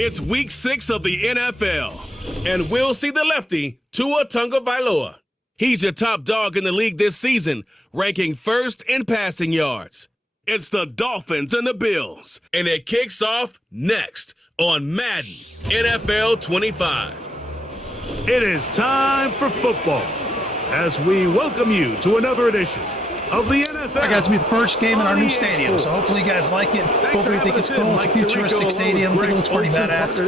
It's week 6 of the NFL, and we'll see the lefty, Tua Tagovailoa. He's your top dog in the league this season, ranking first in passing yards. It's the Dolphins and the Bills, and it kicks off next on Madden NFL 25. It is time for football as we welcome you to another edition of the NFL. I got to be the first game in our new stadium, so hopefully you guys like it. Hopefully you think it's cool. It's a futuristic stadium. I think it looks pretty badass.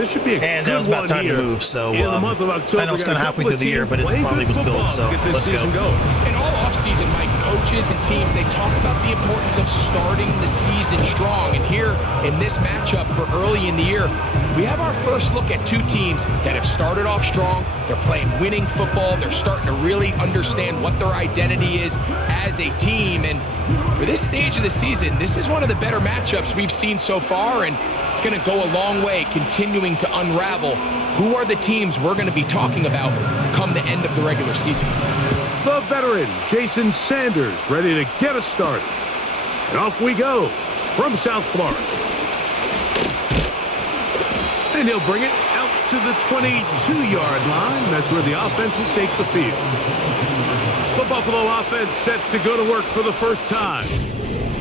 And it was about time to move, so I know it's kind of halfway through the year, but it finally was built, so let's go. And all offseason, Mike, coaches and teams, they talk about the importance of starting the season strong. And here in this matchup for early in the year, we have our first look at two teams that have started off strong. They're playing winning football. They're starting to really understand what their identity is as a team. And for this stage of the season, this is one of the better matchups we've seen so far, and it's going to go a long way continuing to unravel who are the teams we're going to be talking about come the end of the regular season. The veteran, Jason Sanders, ready to get us started. And off we go from South Florida. And he'll bring it out to the 22-yard line. That's where the offense will take the field. The Buffalo offense set to go to work for the first time.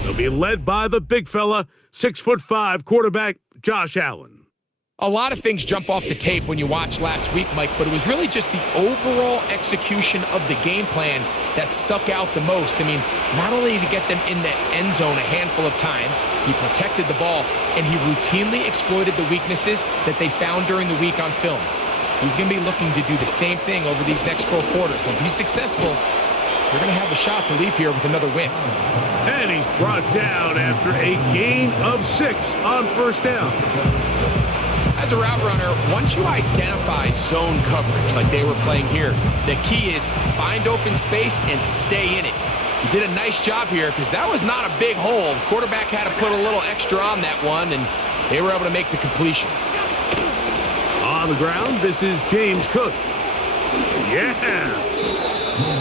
They'll be led by the big fella, 6'5" quarterback Josh Allen. A lot of things jump off the tape when you watch last week, Mike, but it was really just the overall execution of the game plan that stuck out the most. I mean, not only did he get them in the end zone a handful of times, he protected the ball, and he routinely exploited the weaknesses that they found during the week on film. He's going to be looking to do the same thing over these next 4 quarters. So if he's successful, they're going to have a shot to leave here with another win. And he's brought down after a gain of 6 on first down. As a route runner, once you identify zone coverage like they were playing here, the key is find open space and stay in it. He did a nice job here because that was not a big hole. The quarterback had to put a little extra on that one, and they were able to make the completion. On the ground, this is James Cook. Yeah!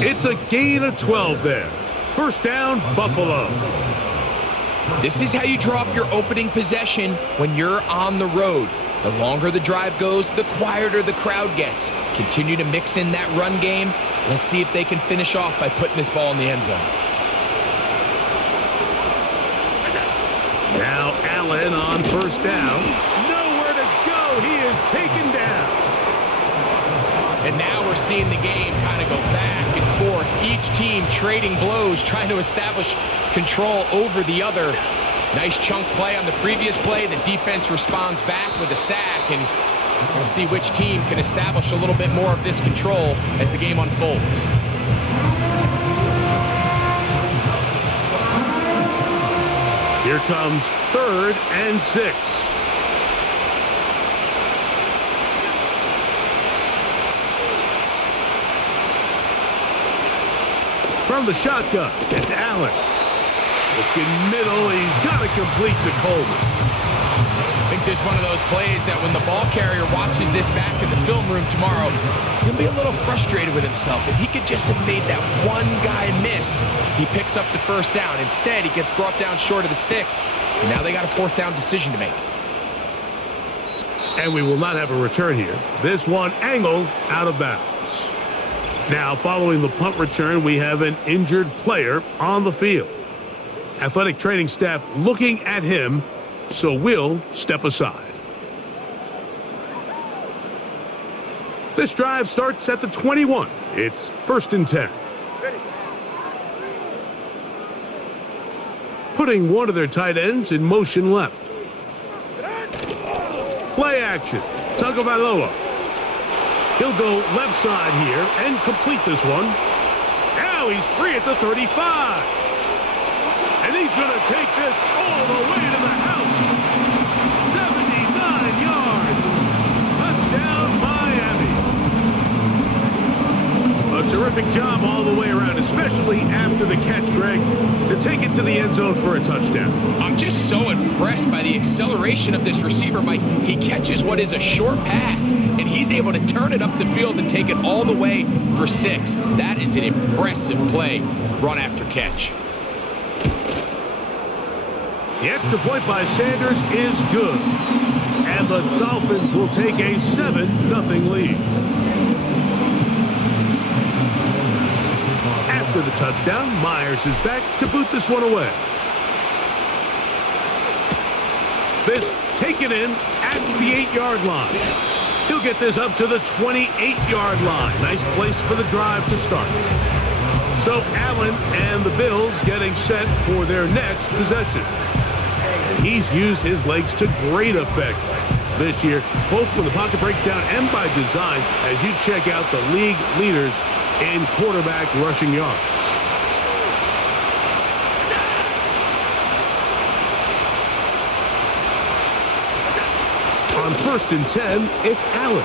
It's a gain of 12 there. First down, Buffalo. This is how you draw up your opening possession when you're on the road. The longer the drive goes, the quieter the crowd gets. Continue to mix in that run game. Let's see if they can finish off by putting this ball in the end zone. Now Allen on first down. Nowhere to go. He is taken down. And now we're seeing the game kind of go back and forth. Each team trading blows, trying to establish control over the other. Nice chunk play on the previous play. The defense responds back with a sack, and we'll see which team can establish a little bit more of this control as the game unfolds. Here comes 3rd and 6. From the shotgun, it's Allen. Looking middle, he's got to complete to Coleman. I think this is one of those plays that when the ball carrier watches this back in the film room tomorrow, he's going to be a little frustrated with himself. If he could just have made that one guy miss, he picks up the first down. Instead, he gets brought down short of the sticks, and now they got a 4th down decision to make. And we will not have a return here. This one angled out of bounds. Now, following the punt return, we have an injured player on the field. Athletic training staff looking at him, so we'll step aside. This drive starts at the 21. It's 1st and 10. Putting one of their tight ends in motion left. Play action. Tagovailoa. He'll go left side here and complete this one. Now he's free at the 35. And he's going to take this all the way to the house. 79 yards. Touchdown, Miami. A terrific job all the way around, especially after the catch, Greg, to take it to the end zone for a touchdown. I'm just so impressed by the acceleration of this receiver, Mike. He catches what is a short pass, and he's able to turn it up the field and take it all the way for 6. That is an impressive play, run after catch. The extra point by Sanders is good. And the Dolphins will take a 7-0 lead. After the touchdown, Myers is back to boot this one away. This taken in at the 8-yard line. He'll get this up to the 28-yard line. Nice place for the drive to start. So Allen and the Bills getting set for their next possession. And he's used his legs to great effect this year, both when the pocket breaks down and by design, as you check out the league leaders in quarterback rushing yards. On 1st and 10, it's Allen.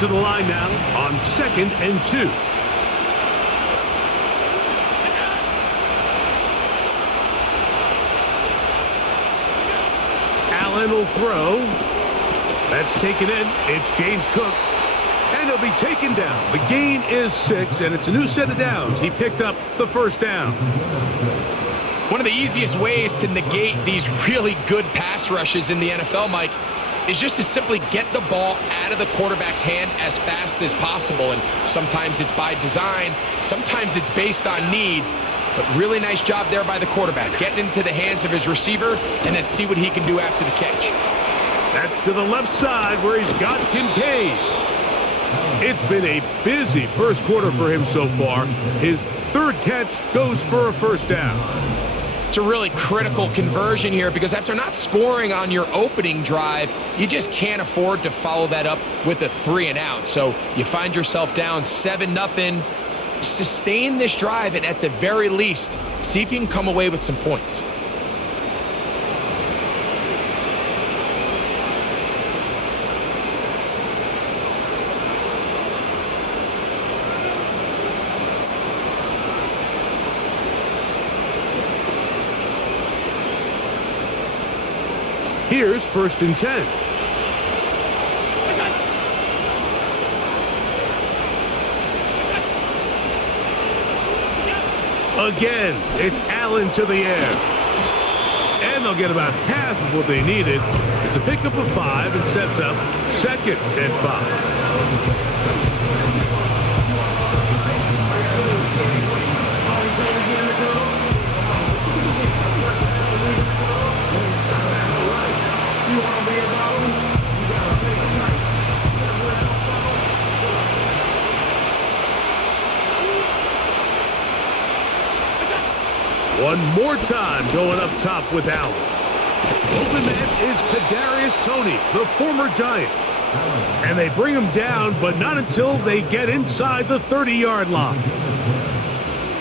To the line now on 2nd and 2. Allen will throw. That's taken in. It's James Cook. And he'll be taken down. The gain is 6, and it's a new set of downs. He picked up the first down. One of the easiest ways to negate these really good pass rushes in the NFL, Mike, is just to simply get the ball out of the quarterback's hand as fast as possible. And sometimes it's by design, sometimes it's based on need. But really nice job there by the quarterback, getting into the hands of his receiver and then see what he can do after the catch. That's to the left side where he's got Kincaid. It's been a busy first quarter for him so far. His 3rd catch goes for a first down. It's a really critical conversion here because after not scoring on your opening drive, you just can't afford to follow that up with a 3-and-out. So you find yourself down 7-0. Sustain this drive and at the very least, see if you can come away with some points. Here's 1st and 10. Again, it's Allen to the air. And they'll get about half of what they needed. It's a pickup of 5 and sets up 2nd and 5. One more time going up top with Allen. Open man is Kadarius Toney, the former Giant. And they bring him down, but not until they get inside the 30-yard line.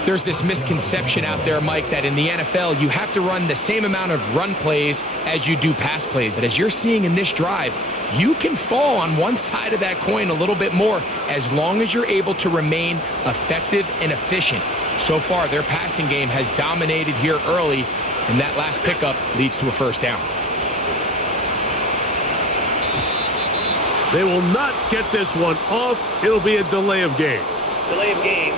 There's this misconception out there, Mike, that in the NFL, you have to run the same amount of run plays as you do pass plays. And as you're seeing in this drive, you can fall on one side of that coin a little bit more as long as you're able to remain effective and efficient. So far, their passing game has dominated here early, and that last pickup leads to a first down. They will not get this one off. It'll be a delay of game. Delay of game.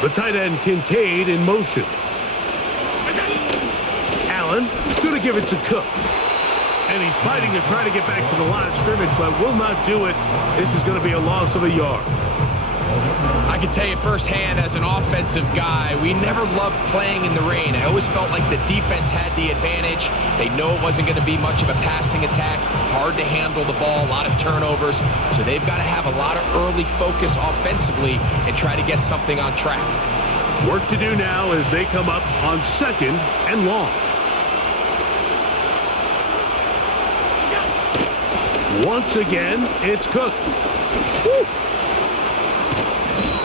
The tight end Kincaid in motion. Allen going to give it to Cook. And he's fighting to try to get back to the line of scrimmage, but will not do it. This is going to be a loss of a yard. I can tell you firsthand as an offensive guy, we never loved playing in the rain. I always felt like the defense had the advantage. They know it wasn't going to be much of a passing attack, hard to handle the ball, a lot of turnovers. So they've got to have a lot of early focus offensively and try to get something on track. Work to do now as they come up on 2nd and long. Once again, it's Cook. Woo.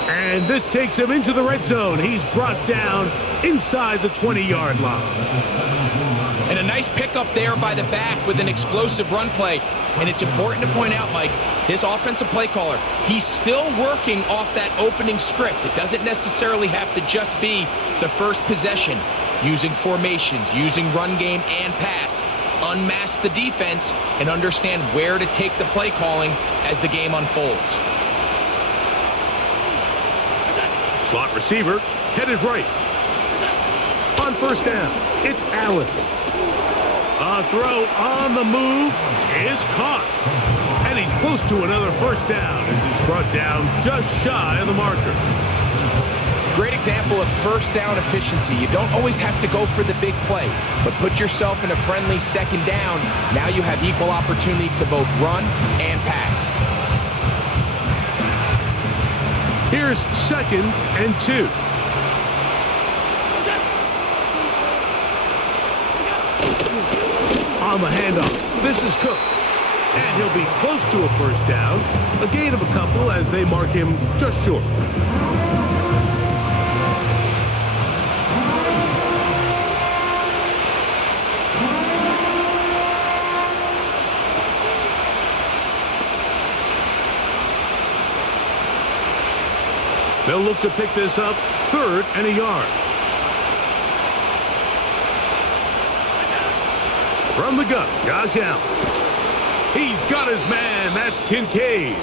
And this takes him into the red zone. He's brought down inside the 20-yard line. And a nice pickup there by the back with an explosive run play. And it's important to point out, Mike, this offensive play caller, he's still working off that opening script. It doesn't necessarily have to just be the first possession. Using formations, using run game and pass. Unmask the defense and understand where to take the play calling as the game unfolds. Slot receiver headed right. On 1st down, it's Allen. A throw on the move is caught. And he's close to another 1st down as he's brought down just shy of the marker. Great example of 1st down efficiency. You don't always have to go for the big play, but put yourself in a friendly 2nd down. Now you have equal opportunity to both run and pass. Here's 2nd and 2. On the handoff, this is Cook. And he'll be close to a 1st down. A gain of a couple as they mark him just short. They'll look to pick this up 3rd and a yard. From the gun, Josh Allen. He's got his man. That's Kincaid.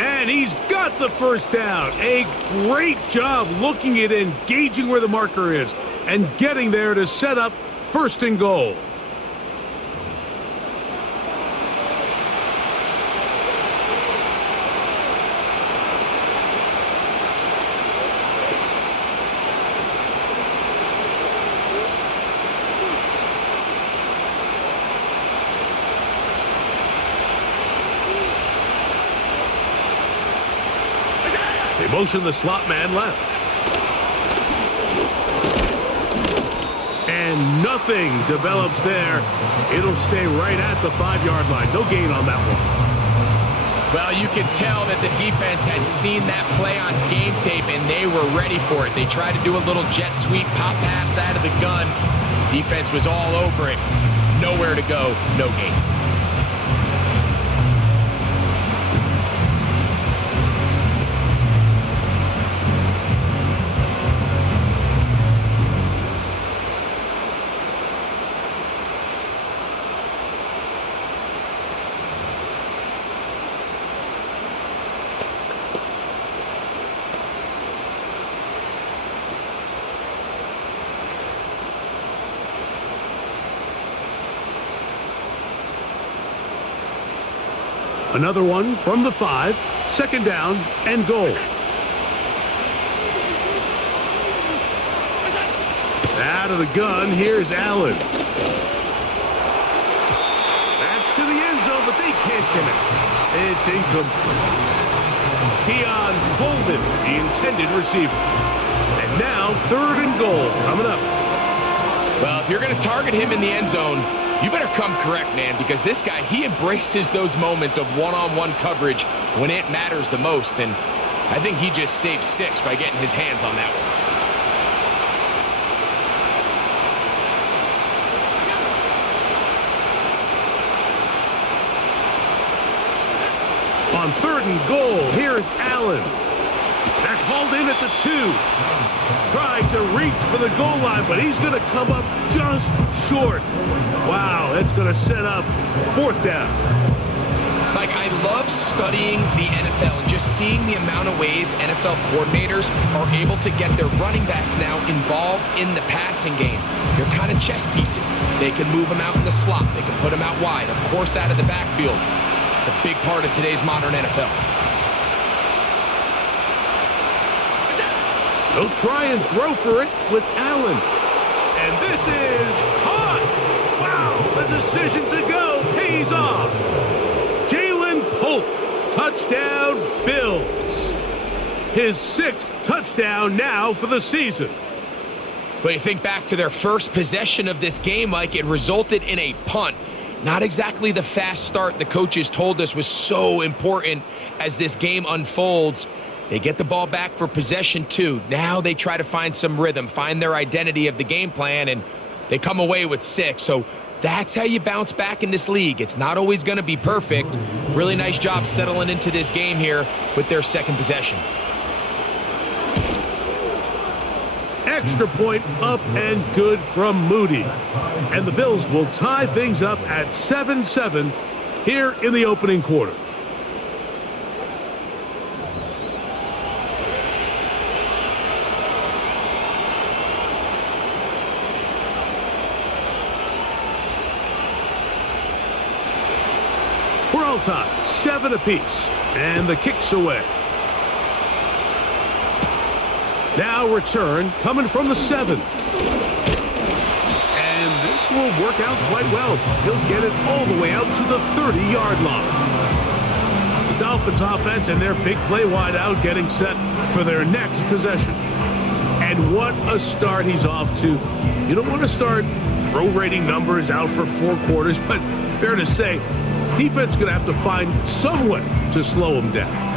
And he's got the 1st down. A great job looking at engaging where the marker is and getting there to set up 1st and goal. They motion the slot man left. And nothing develops there. It'll stay right at the 5-yard line. No gain on that one. Well, you can tell that the defense had seen that play on game tape, and they were ready for it. They tried to do a little jet sweep pop pass out of the gun. Defense was all over it. Nowhere to go, no gain. Another one from the 5, 2nd down and goal. Out of the gun, here's Allen. That's to the end zone, but they can't connect. It's incomplete. Keon Coleman, the intended receiver. And now 3rd and goal coming up. Well, if you're going to target him in the end zone, you better come correct, man, because this guy, he embraces those moments of one-on-one coverage when it matters the most, and I think he just saved 6 by getting his hands on that one. On 3rd and goal, here's Allen. That's hauled in at the 2. Tried to reach for the goal line, but he's going to come up just short. Wow, that's going to set up 4th down. Like, I love studying the NFL and just seeing the amount of ways NFL coordinators are able to get their running backs now involved in the passing game. They're kind of chess pieces. They can move him out in the slot. They can put him out wide. Of course, out of the backfield. It's a big part of today's modern NFL. They'll try and throw for it with Allen. And this is caught. Wow, the decision to go pays off. Jalen Polk, touchdown Bills. His 6th touchdown now for the season. But you think back to their first possession of this game, Mike, it resulted in a punt. Not exactly the fast start the coaches told us was so important as this game unfolds. They get the ball back for possession 2. Now they try to find some rhythm, find their identity of the game plan, and they come away with 6. So that's how you bounce back in this league. It's not always going to be perfect. Really nice job settling into this game here with their second possession. Extra point up and good from Moody. And the Bills will tie things up at 7-7 here in the opening quarter. We're all tied, 7 apiece, and the kick's away. Now return coming from the 7. And this will work out quite well. He'll get it all the way out to the 30-yard line. The Dolphins offense and their big play wide out getting set for their next possession. And what a start he's off to. You don't want to start prorating numbers out for 4 quarters, but fair to say, this defense is going to have to find some way to slow him down.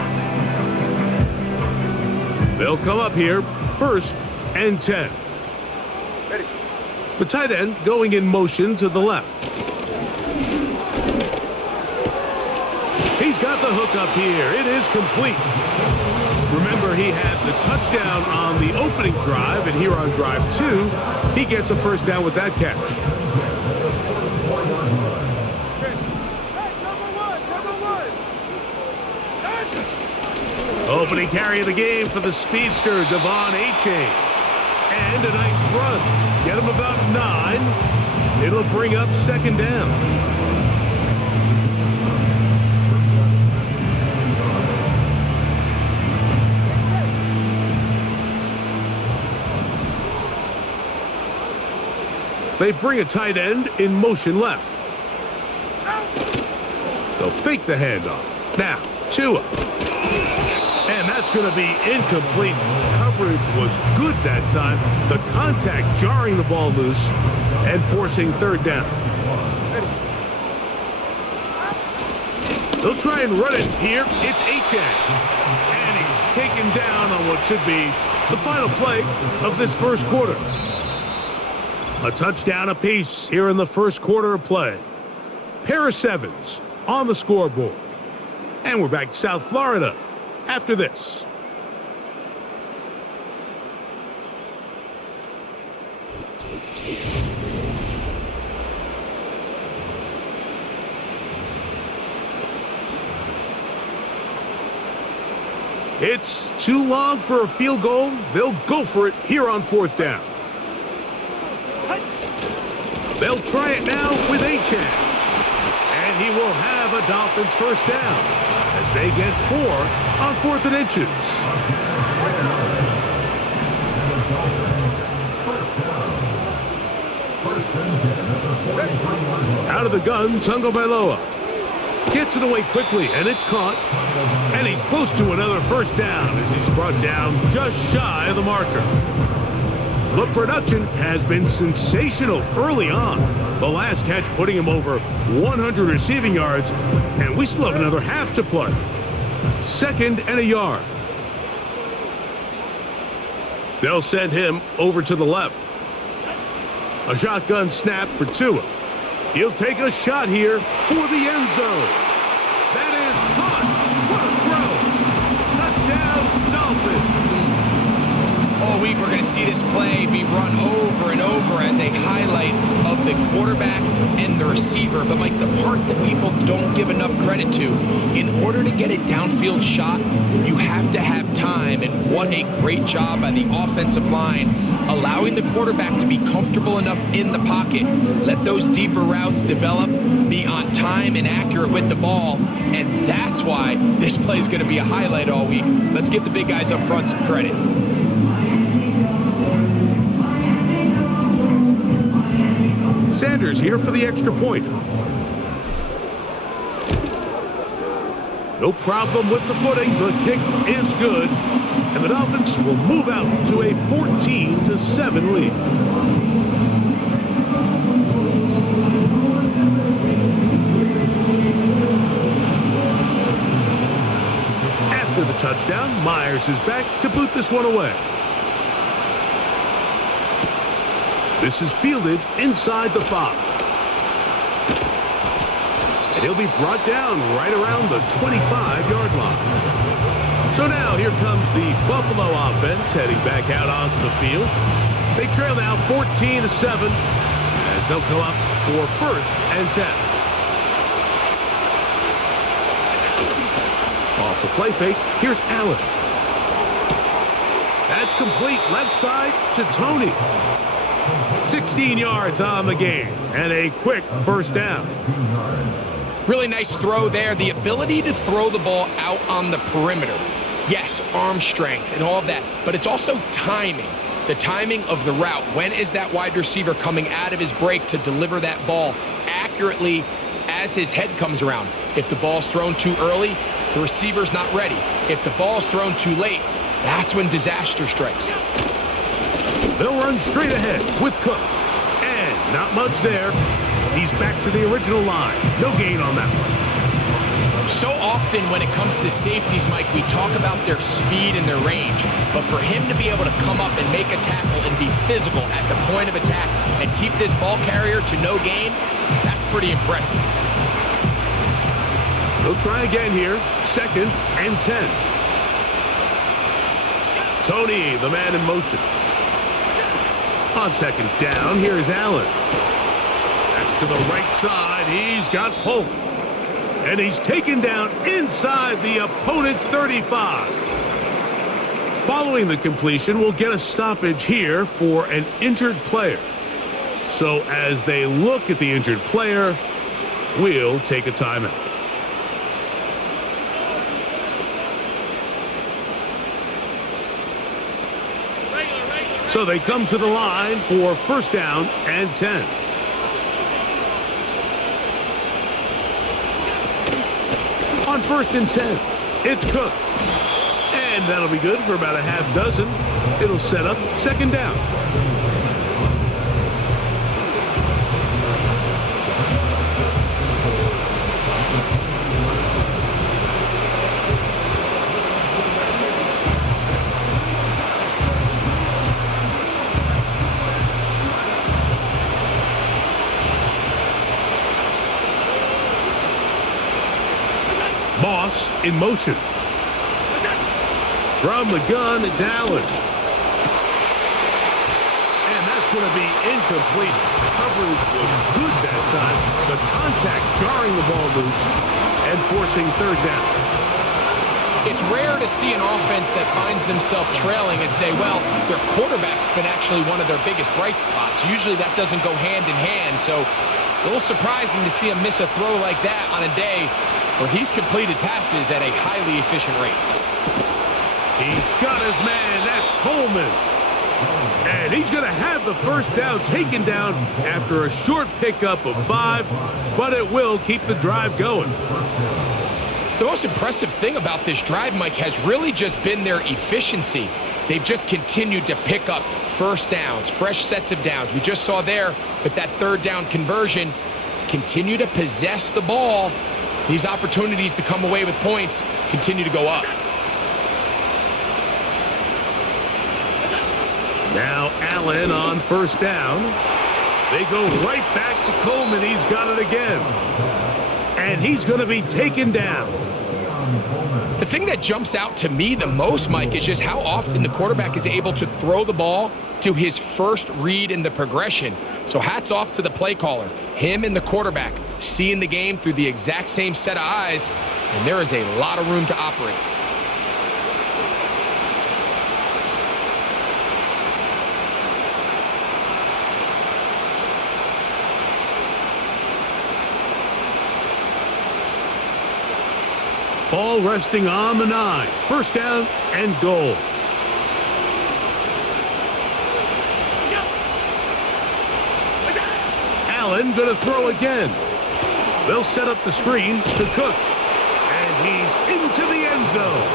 They'll come up here, 1st and 10. Ready. The tight end going in motion to the left. He's got the hook up here. It is complete. Remember, he had the touchdown on the opening drive, and here on drive 2, he gets a first down with that catch. Opening carry of the game for the speedster, Devon A-Chain. And a nice run. Get him about 9. It'll bring up 2nd down. They bring a tight end in motion left. They'll fake the handoff. Now, Tua. And that's going to be incomplete. Coverage was good that time. The contact jarring the ball loose and forcing 3rd down. They'll try and run it here. It's A-Chain. And he's taken down on what should be the final play of this first quarter. A touchdown apiece here in the first quarter of play. Pair of 7s on the scoreboard. And we're back to South Florida after this. It's too long for a field goal. They'll go for it here on 4th down. They'll try it now with A-Chain. And he will have a Dolphins first down as they get 4 on 4th and inches. Out of the gun, Tagovailoa gets it away quickly, and it's caught. And he's close to another first down as he's brought down just shy of the marker. The production has been sensational early on. The last catch putting him over 100 receiving yards, and we still have another half to play. 2nd and a yard. They'll send him over to the left. A shotgun snap for Tua. He'll take a shot here for the end zone. That is caught. What a throw. Touchdown, Dolphins. Oh, we week, we're going to see this play be run over and over as a highlight of the quarterback and the receiver. But, Mike, the part that people don't give enough credit to, in order to get a downfield shot, you have to have time. And what a great job by the offensive line, allowing the quarterback to be comfortable enough in the pocket, let those deeper routes develop, be on time and accurate with the ball. And that's why this play is going to be a highlight all week. Let's give the big guys up front some credit. Sanders here for the extra point. No problem with the footing. The kick is good. And the Dolphins will move out to a 14-7 lead. After the touchdown, Myers is back to boot this one away. This is fielded inside the 5. And he'll be brought down right around the 25-yard line. So now here comes the Buffalo offense heading back out onto the field. They trail now 14-7 as they'll come up for 1st and 10. Off the play fake, here's Allen. That's complete left side to Tony. 16 yards on the game and a quick 1st down. Really nice throw there. The ability to throw the ball out on the perimeter. Yes, arm strength and all of that, but it's also timing. The timing of the route. When is that wide receiver coming out of his break to deliver that ball accurately as his head comes around? If the ball's thrown too early, the receiver's not ready. If the ball's thrown too late, that's when disaster strikes. They'll run straight ahead with Cook. And not much there. He's back to the original line. No gain on that one. So often when it comes to safeties, Mike, we talk about their speed and their range. But for him to be able to come up and make a tackle and be physical at the point of attack and keep this ball carrier to no gain, that's pretty impressive. They'll try again here. 2nd and 10. Tony, the man in motion. On 2nd down, here's Allen. That's to the right side. He's got Polk. And he's taken down inside the opponent's 35. Following the completion, we'll get a stoppage here for an injured player. So as they look at the injured player, we'll take a timeout. So they come to the line for 1st down and 10. On 1st and 10, it's Cook. And that'll be good for about a half dozen. It'll set up 2nd down. Moss in motion. From the gun, it's Allen. And that's going to be incomplete. Coverage was good that time. The contact jarring the ball loose and forcing 3rd down. It's rare to see an offense that finds themselves trailing and say, well, their quarterback's been actually one of their biggest bright spots. Usually that doesn't go hand in hand, so it's a little surprising to see him miss a throw like that on a day where he's completed passes at a highly efficient rate. He's got his man. That's Coleman. And he's going to have the 1st down taken down after a short pickup of 5, but it will keep the drive going. The most impressive thing about this drive, Mike, has really just been their efficiency. They've just continued to pick up 1st downs, fresh sets of downs. We just saw there with that 3rd down conversion, continue to possess the ball. These opportunities to come away with points continue to go up. Now Allen on 1st down. They go right back to Coleman. He's got it again. And he's going to be taken down. The thing that jumps out to me the most, Mike, is just how often the quarterback is able to throw the ball to his first read in the progression. So hats off to the play caller. Him and the quarterback seeing the game through the exact same set of eyes, and there is a lot of room to operate. Ball resting on the 9. First down and goal. Allen going to throw again. They'll set up the screen to Cook. And he's into the end zone.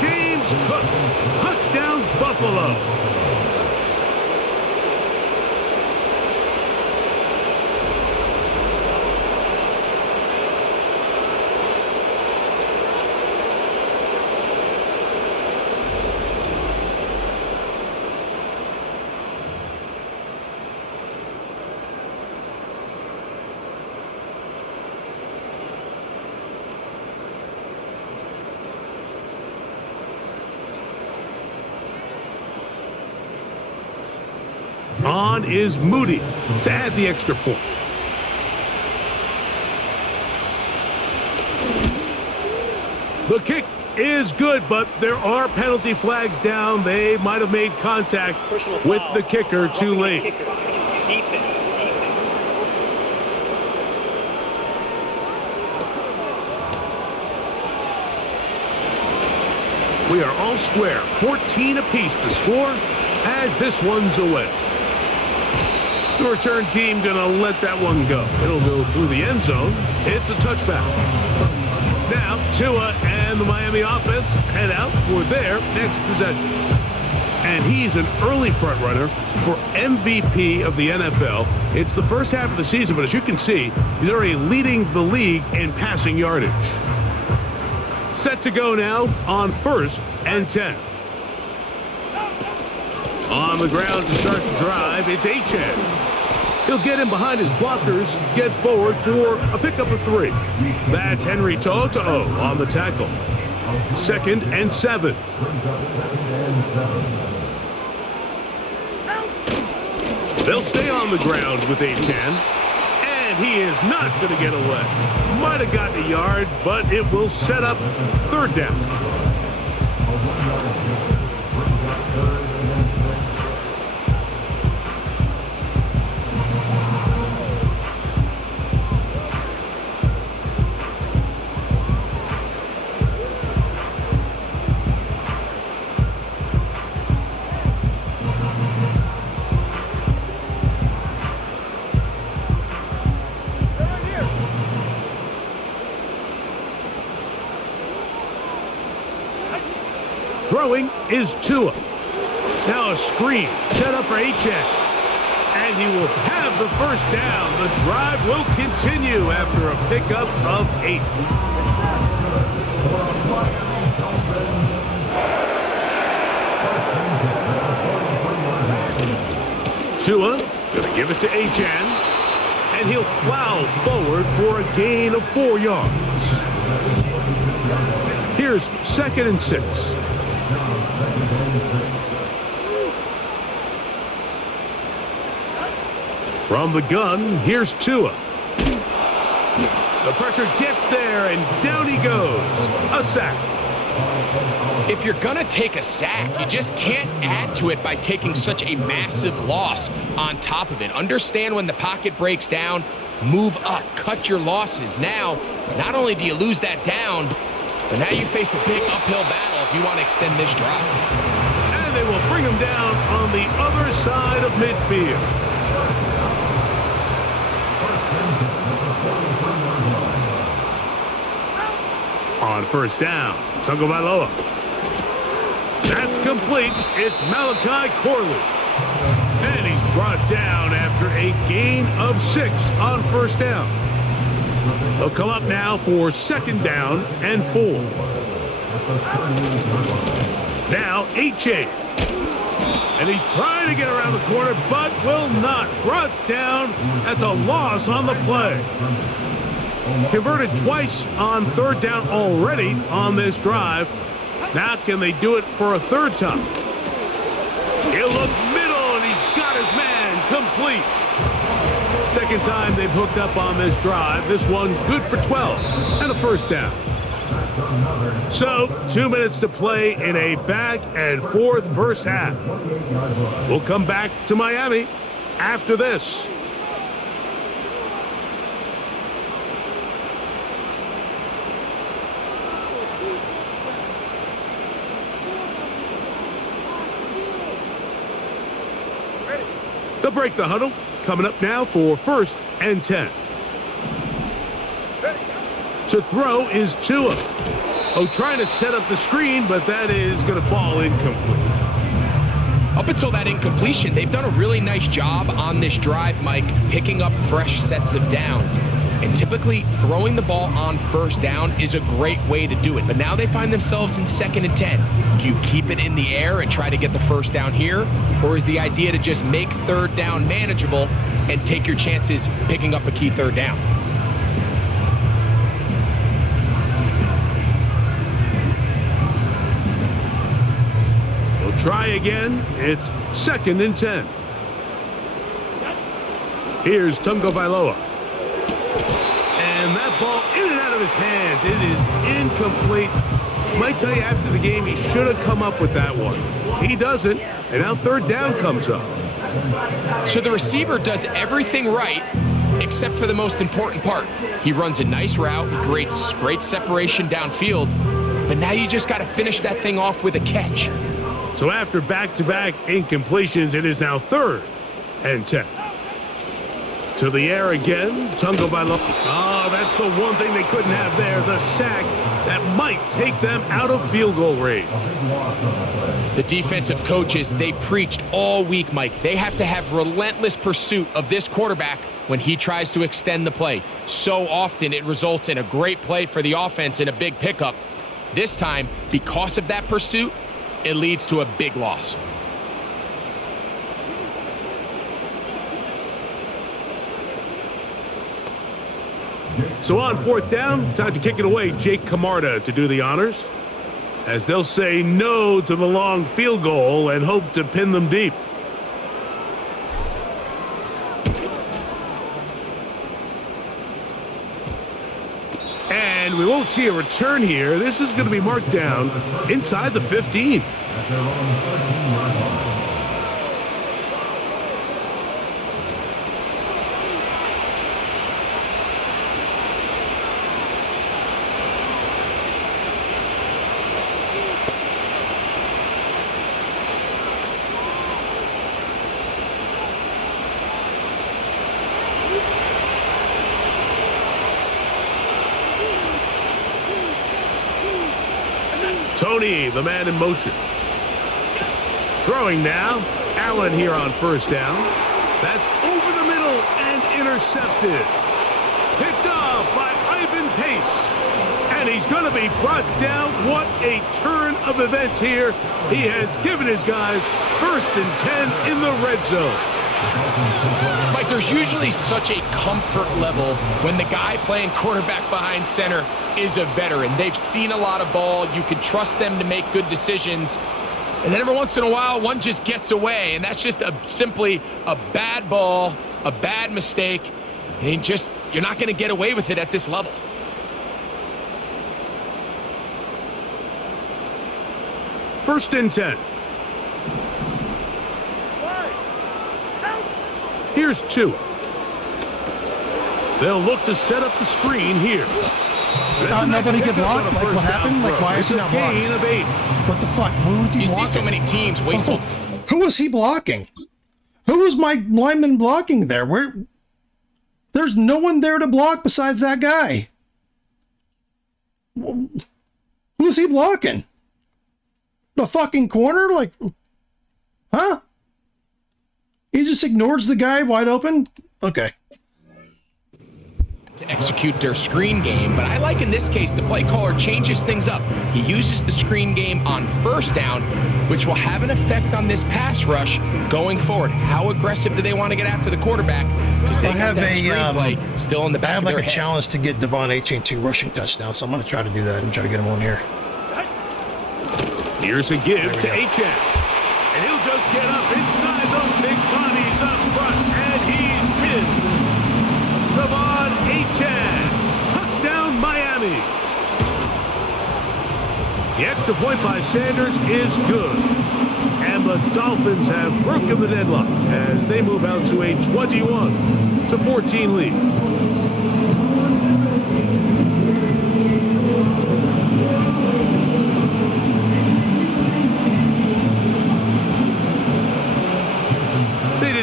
James Cook. Touchdown, Buffalo. On is Moody to add the extra point. The kick is good, but there are penalty flags down. They might have made contact with the kicker too late. We are all square. 14 apiece the score as this one's away. The return team going to let that one go. It'll go through the end zone. It's a touchback. Now, Tua and the Miami offense head out for their next possession. And he's an early front runner for MVP of the NFL. It's the first half of the season, but as you can see, he's already leading the league in passing yardage. Set to go now on 1st and 10. On the ground to start the drive, it's Achane. He'll get in behind his blockers, get forward for a pickup of 3. That's Henry To'o on the tackle. 2nd and 7. They'll stay on the ground with Achane, and he is not going to get away. Might have gotten a yard, but it will set up 3rd down. Throwing is Tua. Now a screen set up for Achane. And he will have the first down. The drive will continue after a pickup of 8. Tua going to give it to Achane. And he'll plow forward for a gain of 4 yards. Here's 2nd and 6. From the gun, here's Tua. The pressure gets there, and down he goes. A sack. If you're going to take a sack, you just can't add to it by taking such a massive loss on top of it. Understand when the pocket breaks down, move up, cut your losses. Now, not only do you lose that down, but now you face a big uphill battle if you want to extend this drive. And they will bring him down on the other side of midfield. On 1st down, Tagovailoa. That's complete. It's Malachi Corley. And he's brought down after a gain of 6 on 1st down. They'll come up now for 2nd down and 4. Now Achane. And he's trying to get around the corner, but will not. Brought down. That's a loss on the play. Converted twice on third down already on this drive. Now can they do it for a third time? He'll look middle, and he's got his man complete. Second time they've hooked up on this drive. This one good for 12 and a first down. So 2 minutes to play in a back and forth first half. We'll come back to Miami after this. They'll break the huddle. Coming up now for 1st and 10. To throw is Tua. Oh, trying to set up the screen, but that is going to fall incomplete. Up until that incompletion, they've done a really nice job on this drive, Mike, picking up fresh sets of downs. And typically, throwing the ball on first down is a great way to do it. But now they find themselves in 2nd and 10. Do you keep it in the air and try to get the first down here? Or is the idea to just make third down manageable and take your chances picking up a key third down? We'll try again. It's 2nd and 10. Here's Tagovailoa. And that ball in and out of his hands. It is incomplete. I might tell you after the game he should have come up with that one. He doesn't, and now third down comes up. So the receiver does everything right except for the most important part. He runs a nice route, great separation downfield, but now you just got to finish that thing off with a catch. So after back-to-back incompletions, it is now 3rd and 10. To the air again, Tagovailoa. Oh, that's the one thing they couldn't have there, the sack that might take them out of field goal range. The defensive coaches, they preached all week, Mike. They have to have relentless pursuit of this quarterback when he tries to extend the play. So often it results in a great play for the offense and a big pickup. This time, because of that pursuit, it leads to a big loss. So on 4th down, time to kick it away. Jake Camarda to do the honors, as they'll say no to the long field goal and hope to pin them deep. And we won't see a return here. This is going to be marked down inside the 15. Tony, the man in motion. Throwing now. Allen here on 1st down. That's over the middle and intercepted. Picked off by Ivan Pace. And he's going to be brought down. What a turn of events here. He has given his guys 1st and 10 in the red zone. Mike, there's usually such a comfort level when the guy playing quarterback behind center is a veteran. They've seen a lot of ball. You can trust them to make good decisions. And then every once in a while, one just gets away. And that's just simply a bad ball, a bad mistake. And you're not going to get away with it at this level. First and 10. Here's Tua. They'll look to set up the screen here. Nobody get blocked? Like, what happened? Like, why is he not blocked? What the fuck? Who was he blocking? You see so many teams wait till... Who was he blocking? Who was my lineman blocking there? There's no one there to block besides that guy. Who was he blocking? The fucking corner? Like, huh? He just ignores the guy wide open? Okay. to execute their screen game, but I like in this case the play caller changes things up. He uses the screen game on first down, which will have an effect on this pass rush going forward. How aggressive do they want to get after the quarterback? Because they have that screen play still in the back of their head. I have like a challenge to get Devon Achane 2 rushing touchdowns, so I'm going to try to do that and try to get him on here. Here's a give to Achane. And he'll just get up inside those big bodies up front, and he's in. Devon Achane, touchdown Miami. The extra point by Sanders is good. And the Dolphins have broken the deadlock as they move out to a 21-14 lead.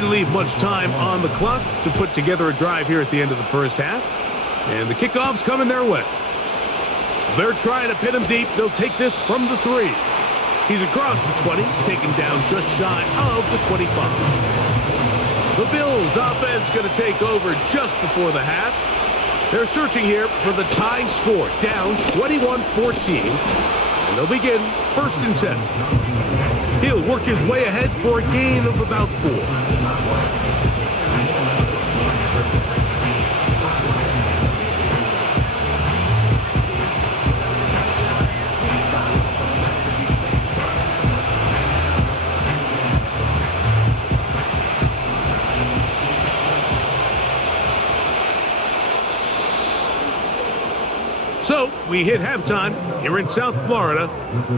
Leave much time on the clock to put together a drive here at the end of the first half. And the kickoff's coming their way. They're trying to pin him deep. They'll take this from the 3. He's across the 20, taken down just shy of the 25. The Bills offense going to take over just before the half. They're searching here for the tying score, down 21-14. And they'll begin 1st and 10. He'll work his way ahead for a gain of about 4. So we hit halftime here in South Florida,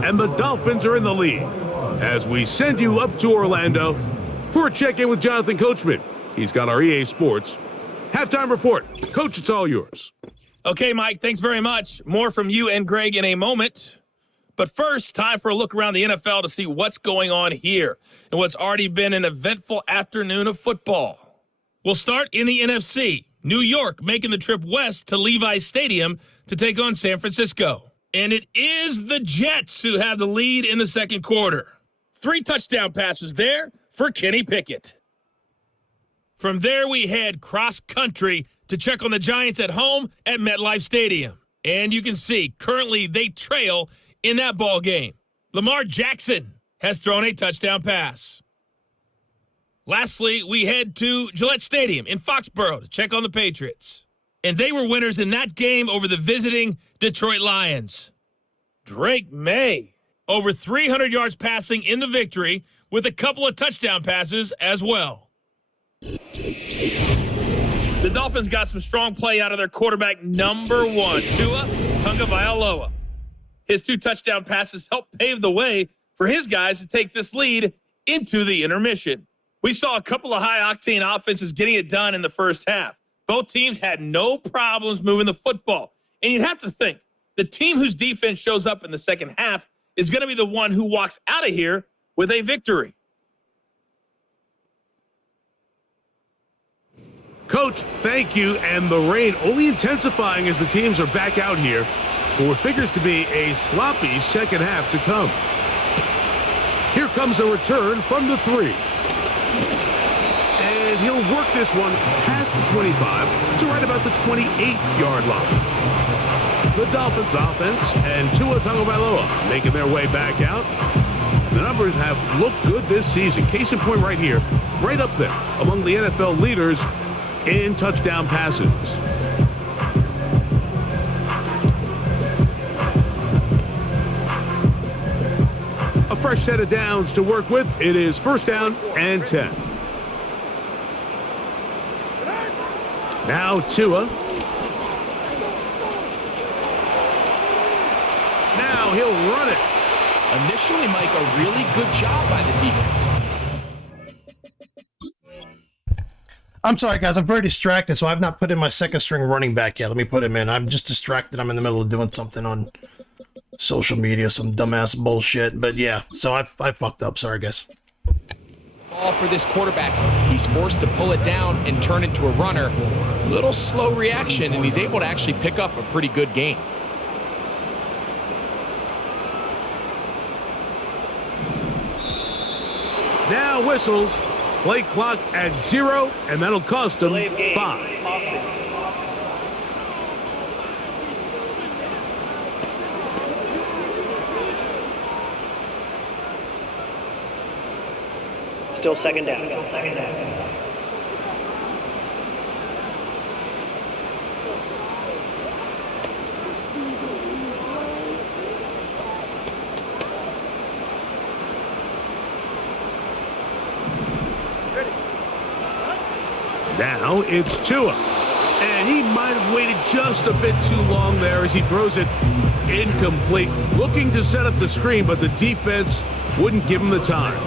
and the Dolphins are in the lead. As we send you up to Orlando for a check-in with Jonathan Coachman. He's got our EA Sports halftime report. Coach, it's all yours. Okay, Mike, thanks very much. More from you and Greg in a moment. But first, time for a look around the NFL to see what's going on here and what's already been an eventful afternoon of football. We'll start in the NFC. New York making the trip west to Levi's Stadium to take on San Francisco. And it is the Jets who have the lead in the second quarter. 3 touchdown passes there for Kenny Pickett. From there, we head cross-country to check on the Giants at home at MetLife Stadium. And you can see, currently, they trail in that ball game. Lamar Jackson has thrown a touchdown pass. Lastly, we head to Gillette Stadium in Foxborough to check on the Patriots. And they were winners in that game over the visiting Detroit Lions. Drake May, over 300 yards passing in the victory with a couple of touchdown passes as well. The Dolphins got some strong play out of their quarterback number 1, Tua Tagovailoa. His 2 touchdown passes helped pave the way for his guys to take this lead into the intermission. We saw a couple of high-octane offenses getting it done in the first half. Both teams had no problems moving the football. And you'd have to think, the team whose defense shows up in the second half is going to be the one who walks out of here with a victory. Coach, thank you. And the rain only intensifying as the teams are back out here for what figures to be a sloppy second half to come. Here comes a return from the 3. And he'll work this one past the 25 to right about the 28-yard line. The Dolphins offense and Tua Tagovailoa making their way back out. The numbers have looked good this season. Case in point right here, right up there among the NFL leaders in touchdown passes. A fresh set of downs to work with. It is 1st down and 10. Now Tua. Now he'll run it. Initially, Mike, a really good job by the defense. I'm sorry, guys. I'm very distracted, so I've not put in my second string running back yet. Let me put him in. I'm just distracted. I'm in the middle of doing something on social media, some dumbass bullshit. But yeah, so I fucked up. Sorry, guys. Ball for this quarterback. He's forced to pull it down and turn into a runner. Little slow reaction, and he's able to actually pick up a pretty good gain. Now whistles. Play clock at 0, and that'll cost them 5. Still second down. Now it's Tua. And he might have waited just a bit too long there as he throws it incomplete. Looking to set up the screen, but the defense wouldn't give him the time.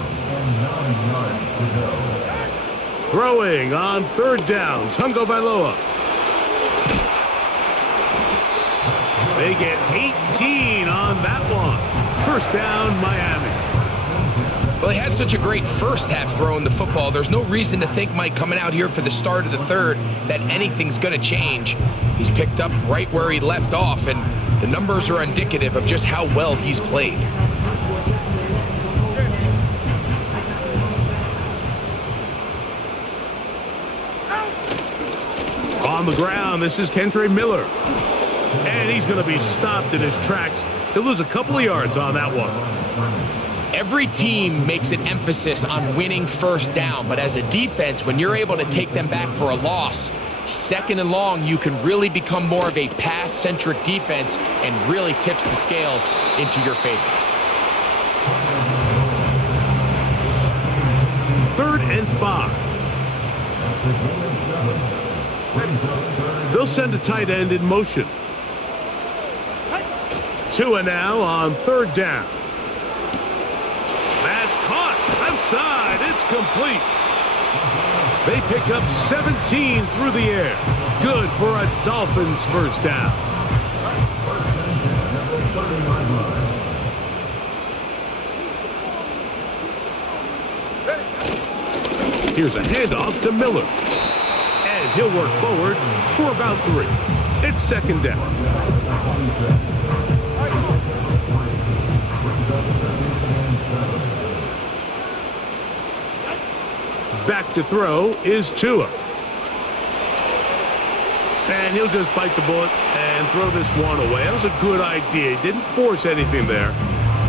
Throwing on third down, Tungo Vailoa. They get 18 on that one. First down, Miami. Well, he had such a great first half throwing the football. There's no reason to think, Mike, coming out here for the start of the third, that anything's going to change. He's picked up right where he left off, and the numbers are indicative of just how well he's played. On the ground, this is Kendre Miller. And he's going to be stopped in his tracks. He'll lose a couple of yards on that one. Every team makes an emphasis on winning first down, but as a defense, when you're able to take them back for a loss, second and long, you can really become more of a pass-centric defense and really tips the scales into your favor. Third and 5. They'll send a tight end in motion. Tua now on third down. That's caught. Left side. It's complete. They pick up 17 through the air. Good for a Dolphins first down. Here's a handoff to Miller. And he'll work forward for about 3. It's second down. Back to throw is Tua. And he'll just bite the bullet and throw this one away. That was a good idea. He didn't force anything there.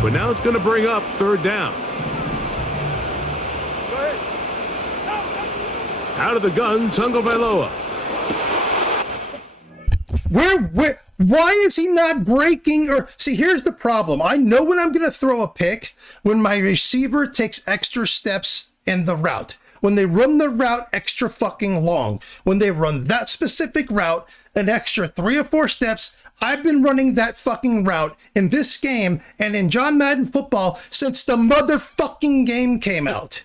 But now it's going to bring up third down. Out of the gun, Tungo Vailoa. Why is he not breaking? Or see, here's the problem. I know when I'm going to throw a pick, when my receiver takes extra steps in the route. When they run the route extra fucking long. When they run that specific route an extra 3 or 4 steps. I've been running that fucking route in this game and in John Madden football since the motherfucking game came out.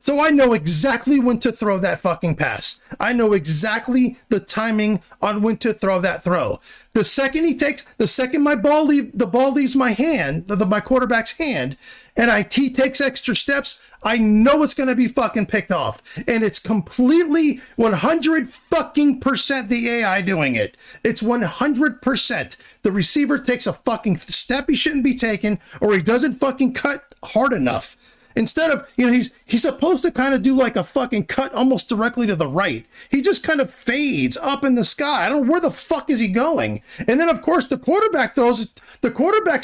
So I know exactly when to throw that fucking pass. I know exactly the timing on when to throw that throw. The second the ball leaves my hand, my quarterback's hand, and he takes extra steps, I know it's going to be fucking picked off. And it's completely 100 fucking percent the AI doing it. It's 100%. The receiver takes a fucking step he shouldn't be taking, or he doesn't fucking cut hard enough. Instead of, he's supposed to kind of do like a fucking cut almost directly to the right. He just kind of fades up in the sky. I don't know, where the fuck is he going? And then, of course, the quarterback's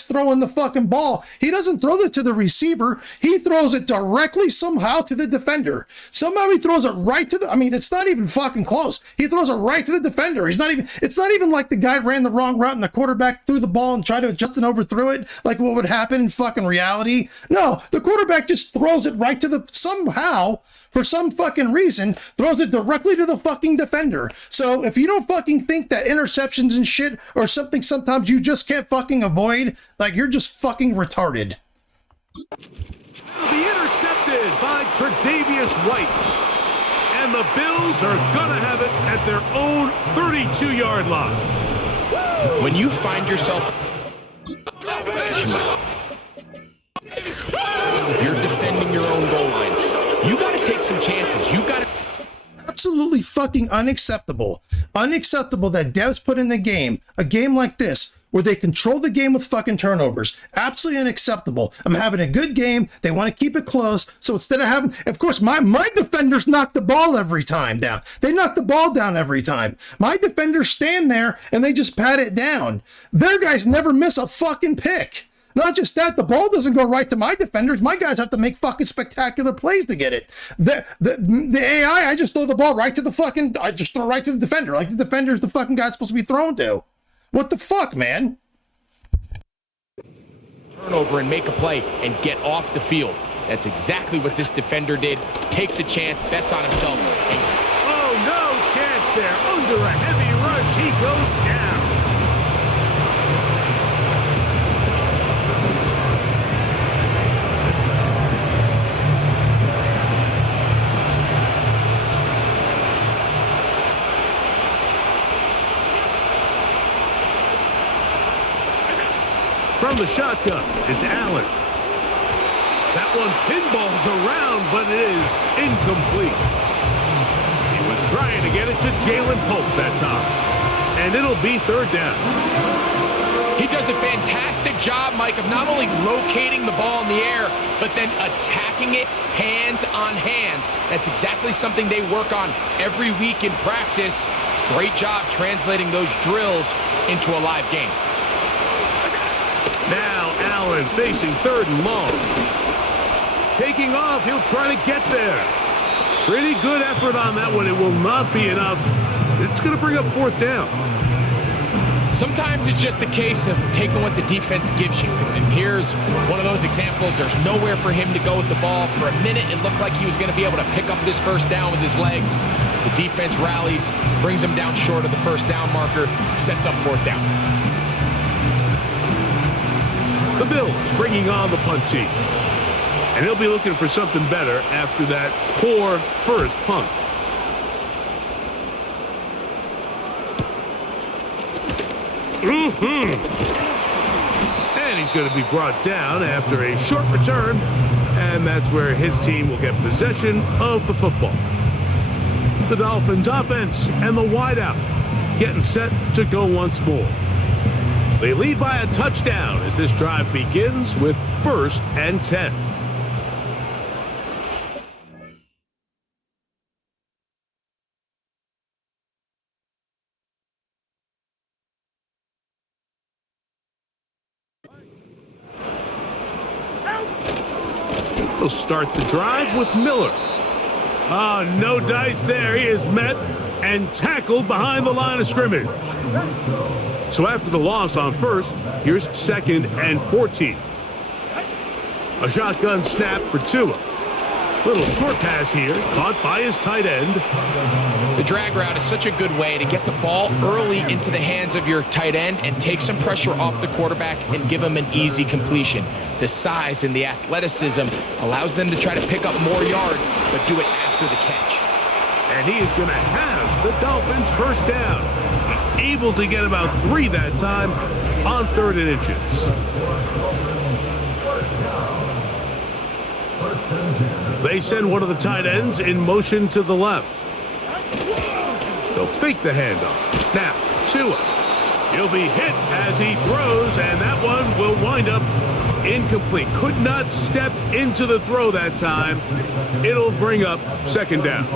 throwing the fucking ball. He doesn't throw it to the receiver. He throws it directly somehow to the defender. Somehow he throws it right to it's not even fucking close. He throws it right to the defender. It's not even like the guy ran the wrong route and the quarterback threw the ball and tried to adjust and overthrew it like what would happen in fucking reality. No, the quarterback just throws it right to somehow, for some fucking reason, throws it directly to the fucking defender. So if you don't fucking think that interceptions and shit are something sometimes you just can't fucking avoid, like, you're just fucking retarded. Will be intercepted by Tre'Davious White. And the Bills are gonna have it at their own 32-yard line. When you find yourself... You're defending your own goal line. You got to take some chances. You got to... Absolutely fucking unacceptable. Unacceptable that devs put in the game, a game like this, where they control the game with fucking turnovers. Absolutely unacceptable. I'm having a good game. They want to keep it close. So instead of having... Of course, my defenders knock the ball every time down. They knock the ball down every time. My defenders stand there and they just pat it down. Their guys never miss a fucking pick. Not just that, the ball doesn't go right to my defenders. My guys have to make fucking spectacular plays to get it. The AI, I just throw the ball right to I just throw it right to the defender. Like the defender's the fucking guy supposed to be thrown to. What the fuck, man? Turnover and make a play and get off the field. That's exactly what this defender did. Takes a chance, bets on himself. Oh, no chance there. Under a heavy rush, he goes down. From the shotgun, it's Allen. That one pinballs around, but it is incomplete. He was trying to get it to Jalen Pope that time. And it'll be third down. He does a fantastic job, Mike, of not only locating the ball in the air, but then attacking it hands on hands. That's exactly something they work on every week in practice. Great job translating those drills into a live game. Now Allen facing third and long. Taking off, he'll try to get there. Pretty good effort on that one. It will not be enough. It's going to bring up fourth down. Sometimes it's just a case of taking what the defense gives you. And here's one of those examples. There's nowhere for him to go with the ball. For a minute, it looked like he was going to be able to pick up this first down with his legs. The defense rallies, brings him down short of the first down marker, sets up fourth down. The Bills bringing on the punt team. And he'll be looking for something better after that poor first punt. And he's going to be brought down after a short return. And that's where his team will get possession of the football. The Dolphins offense and the wideout getting set to go once more. They lead by a touchdown as this drive begins with 1st and 10. They'll start the drive with Miller. Oh, no dice there. He is met and tackled behind the line of scrimmage. So after the loss on first, here's 2nd and 14. A shotgun snap for Tua. Little short pass here, caught by his tight end. The drag route is such a good way to get the ball early into the hands of your tight end and take some pressure off the quarterback and give him an easy completion. The size and the athleticism allows them to try to pick up more yards, but do it after the catch. And he is going to have the Dolphins first down. He's able to get about 3 that time on 3rd and inches. They send one of the tight ends in motion to the left. They'll fake the handoff. Now, Tua. He'll be hit as he throws, and that one will wind up incomplete. Could not step into the throw that time. It'll bring up 2nd down.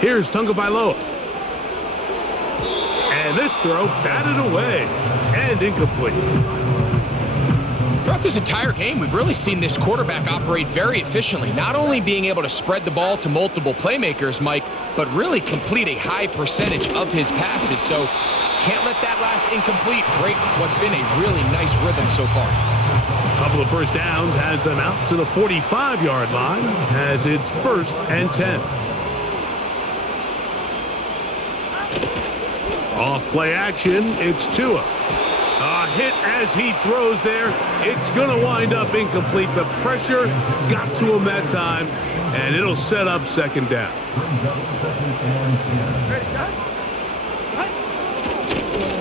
Here's Tagovailoa. And this throw batted away and incomplete. Throughout this entire game, we've really seen this quarterback operate very efficiently, not only being able to spread the ball to multiple playmakers, Mike, but really complete a high percentage of his passes. So can't let that last incomplete break what's been a really nice rhythm so far. A couple of first downs has them out to the 45-yard line as it's 1st and 10. Off play action, it's Tua. A hit as he throws there. It's going to wind up incomplete. The pressure got to him that time, and it'll set up 2nd down.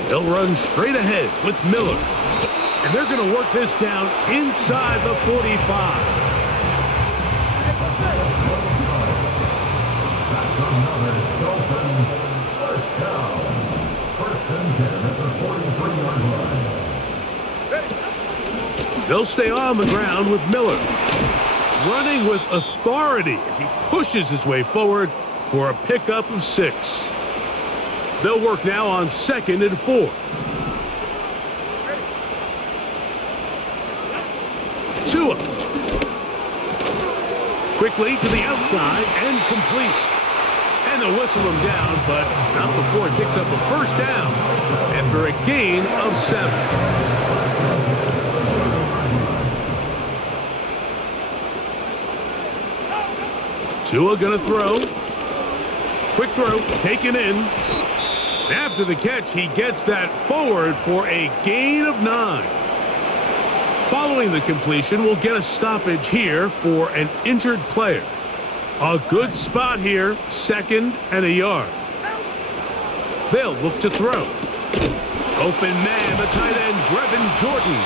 They'll run straight ahead with Miller. And they're going to work this down inside the 45. They'll stay on the ground with Miller. Running with authority as he pushes his way forward for a pickup of 6. They'll work now on 2nd and 4. Tua. Quickly to the outside and complete. And they'll whistle him down, but not before he picks up a first down after a gain of 7. Tua gonna throw. Quick throw, taken in. After the catch, he gets that forward for a gain of 9. Following the completion, we'll get a stoppage here for an injured player. A good spot here, 2nd and a yard. They'll look to throw. Open man, the tight end, Brevin Jordan.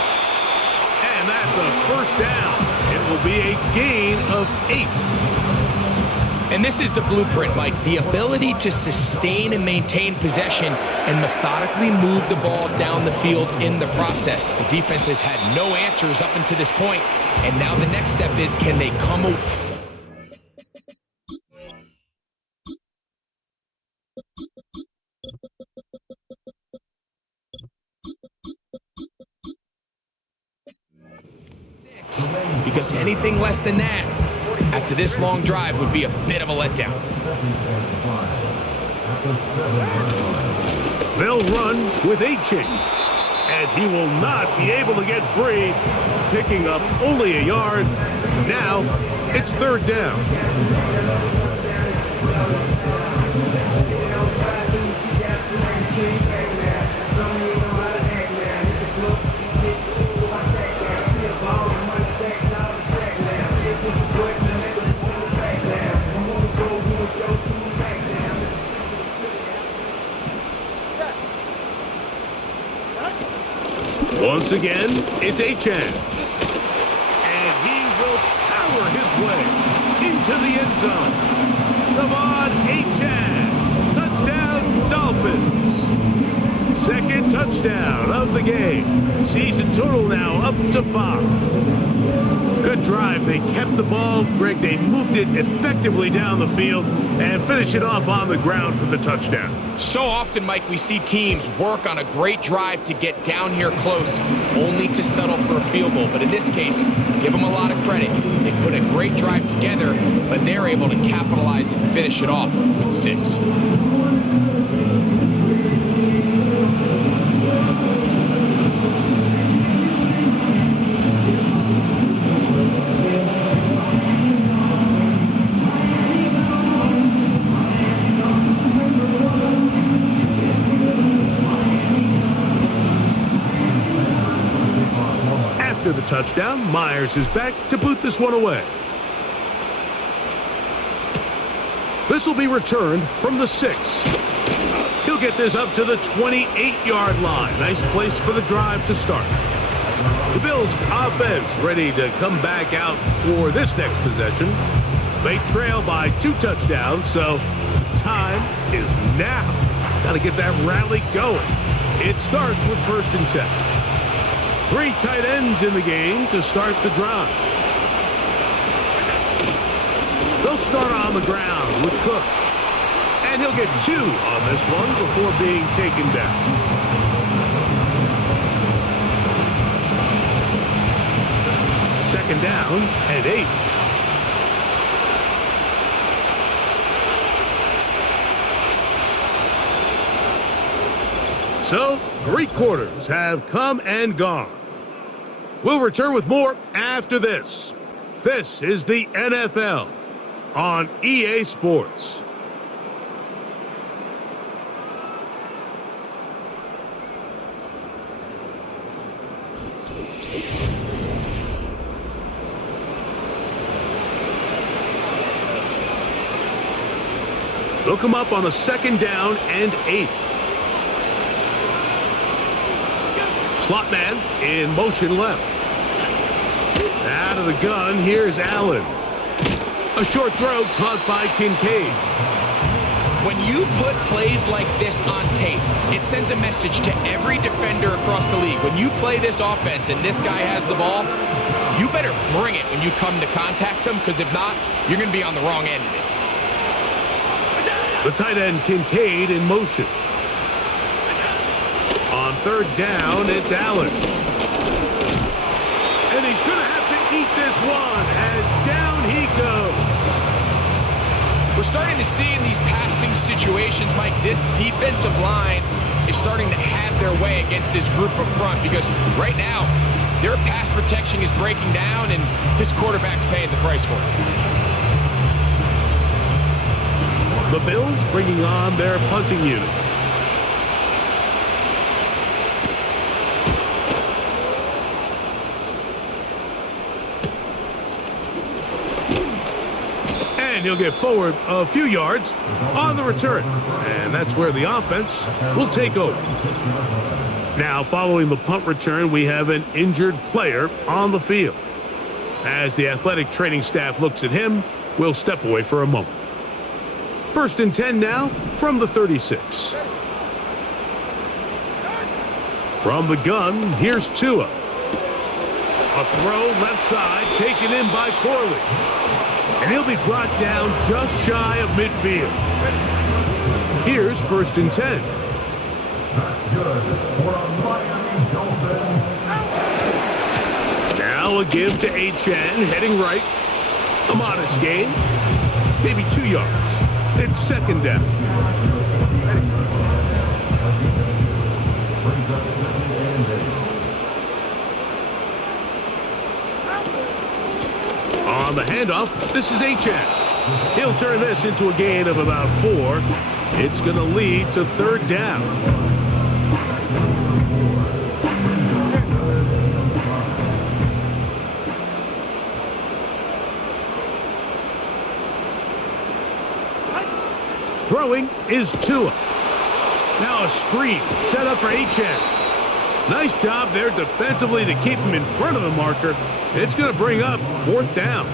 And that's a first down. It will be a gain of 8. And this is the blueprint, Mike. The ability to sustain and maintain possession and methodically move the ball down the field in the process. The defense has had no answers up until this point, and now the next step is, can they come away? Because anything less than that after this long drive would be a bit of a letdown. They'll run with Aching, and he will not be able to get free, picking up only a yard. Now it's 3rd down. Once again, it's Achane. And he will power his way into the end zone. Come on, Achane. Touchdown, Dolphins. 2nd touchdown of the game. Season total now up to 5. Good drive. They kept the ball. Greg, they moved it effectively down the field and finish it off on the ground for the touchdown. So often, Mike, we see teams work on a great drive to get down here close, only to settle for a field goal. But in this case, give them a lot of credit. They put a great drive together, but they're able to capitalize and finish it off with 6. After the touchdown, Myers is back to boot this one away. This will be returned from the 6. He'll get this up to the 28-yard line. Nice place for the drive to start. The Bills' offense ready to come back out for this next possession. They trail by 2 touchdowns, so time is now. Got to get that rally going. It starts with 1st and 10. 3 tight ends in the game to start the drive. They'll start on the ground with Cook. And he'll get 2 on this one before being taken down. Second down and 8. So, 3 quarters have come and gone. We'll return with more after this. This is the NFL on EA Sports. They'll come up on a 2nd down and 8. Slot man in motion left. Out of the gun, here's Allen. A short throw caught by Kincaid. When you put plays like this on tape, it sends a message to every defender across the league. When you play this offense and this guy has the ball, you better bring it when you come to contact him, because if not, you're going to be on the wrong end of it. The tight end Kincaid in motion. On 3rd down, it's Allen. And he's going to have to one, and down he goes. We're starting to see in these passing situations, Mike, this defensive line is starting to have their way against this group up front because right now, their pass protection is breaking down, and this quarterback's paying the price for it. The Bills bringing on their punting unit. And he'll get forward a few yards on the return. And that's where the offense will take over. Now, following the punt return, we have an injured player on the field. As the athletic training staff looks at him, we'll step away for a moment. 1st and 10 now from the 36. From the gun, here's Tua. A throw left side taken in by Corley. And he'll be brought down just shy of midfield. Here's 1st and 10. That's good for a Miami Dolphins. Now a give to Achane, heading right. A modest gain, maybe 2 yards. It's 2nd down. Brings up 2nd and 8. On the handoff, this is Achane. He'll turn this into a gain of about 4. It's going to lead to 3rd down. Throwing is Tua. Now a screen set up for Achane. Nice job there defensively to keep him in front of the marker. It's going to bring up 4th down.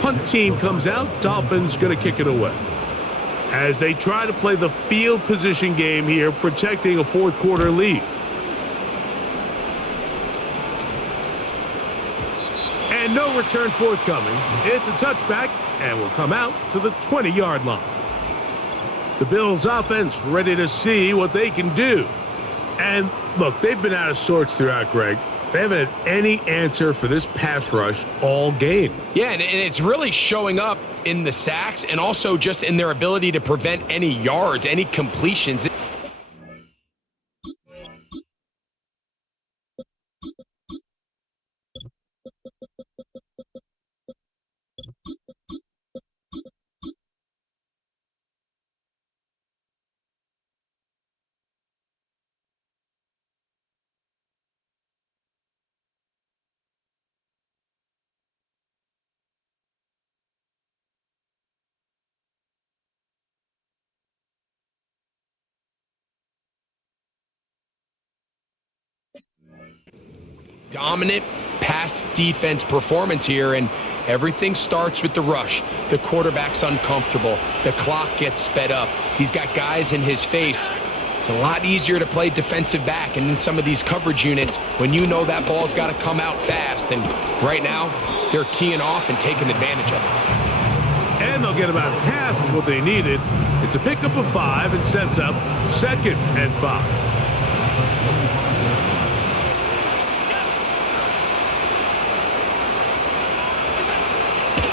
Punt team comes out. Dolphins going to kick it away. As they try to play the field position game here, protecting a 4th quarter lead. And no return forthcoming. It's a touchback and will come out to the 20-yard line. The Bills offense ready to see what they can do. And look, they've been out of sorts throughout, Greg. They haven't had any answer for this pass rush all game. Yeah, and it's really showing up in the sacks and also just in their ability to prevent any yards, any completions. Dominant pass defense performance here, and everything starts with the rush. The quarterback's uncomfortable. The clock gets sped up. He's got guys in his face. It's a lot easier to play defensive back and in some of these coverage units when you know that ball's got to come out fast. And right now, they're teeing off and taking advantage of it. And they'll get about half of what they needed. It's a pickup of 5 and sets up 2nd and 5.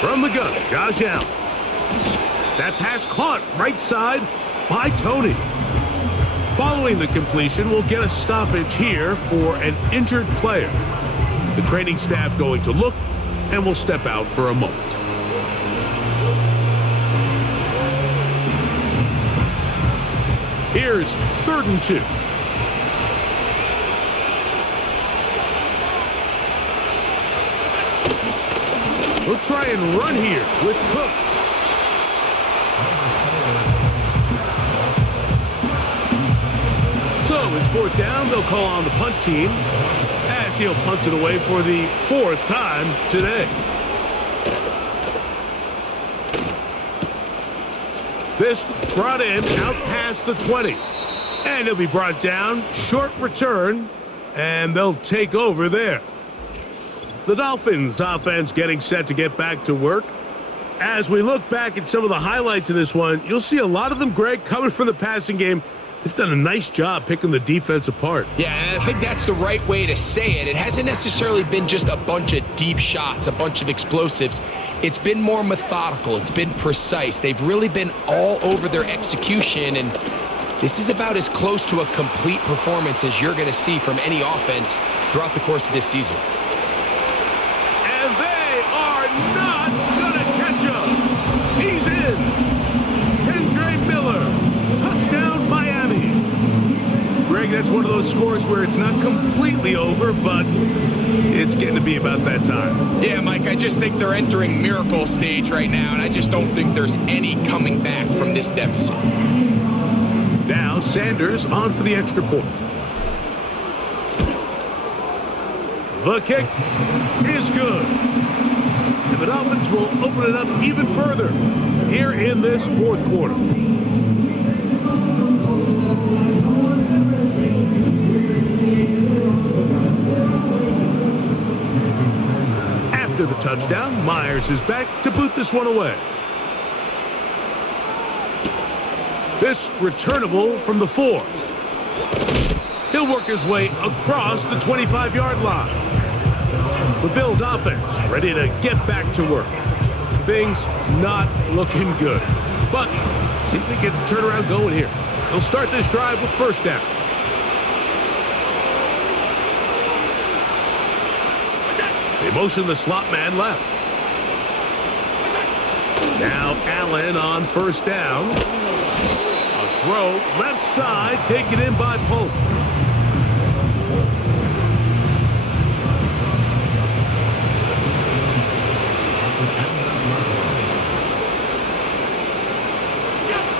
From the gun, Josh Allen. That pass caught right side by Tony. Following the completion, we'll get a stoppage here for an injured player. The training staff going to look, and we'll step out for a moment. Here's 3rd and 2. We'll try and run here with Cook. So it's 4th down. They'll call on the punt team as he'll punt it away for the 4th time today. This brought in out past the 20. And he'll be brought down. Short return. And they'll take over there. The Dolphins offense getting set to get back to work. As we look back at some of the highlights of this one, you'll see a lot of them, Greg, coming from the passing game. They've done a nice job picking the defense apart. Yeah, and I think that's the right way to say it. It hasn't necessarily been just a bunch of deep shots, a bunch of explosives. It's been more methodical. It's been precise. They've really been all over their execution, and this is about as close to a complete performance as you're going to see from any offense throughout the course of this season. And they are not going to catch him. He's in. Kendra Miller. Touchdown, Miami. Greg, that's one of those scores where it's not completely over, but it's getting to be about that time. Yeah, Mike, I just think they're entering miracle stage right now, and I just don't think there's any coming back from this deficit. Now Sanders on for the extra point. The kick is good. And the Dolphins will open it up even further here in this fourth quarter. After the touchdown, Myers is back to boot this one away. This returnable from the 4. He'll work his way across the 25-yard line. The Bills offense ready to get back to work. Things not looking good. But see if they get the turnaround going here. They'll start this drive with first down. They motion the slot man left. Now Allen on first down. Throw left side, taken in by Polk.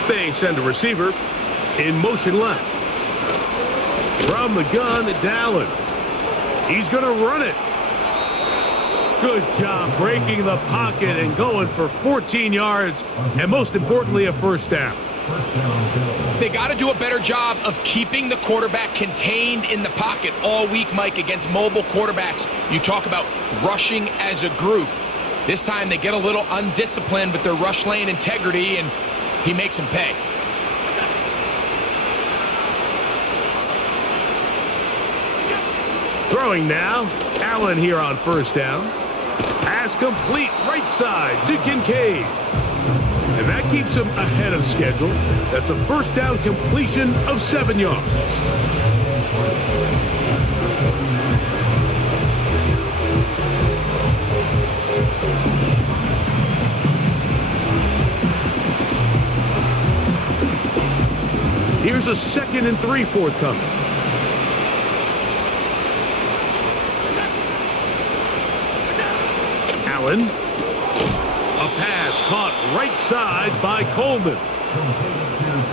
They send a receiver in motion left. From the gun, it's Allen. He's going to run it. Good job breaking the pocket and going for 14 yards, and most importantly, a first down. They got to do a better job of keeping the quarterback contained in the pocket all week, Mike, against mobile quarterbacks. You talk about rushing as a group. This time they get a little undisciplined with their rush lane integrity, and he makes them pay. Throwing now, Allen here on first down. Pass complete right side to Kincaid. And that keeps him ahead of schedule. That's a first down completion of 7 yards. Here's a 2nd and 3 forthcoming. Allen. A pass caught right side by Coleman.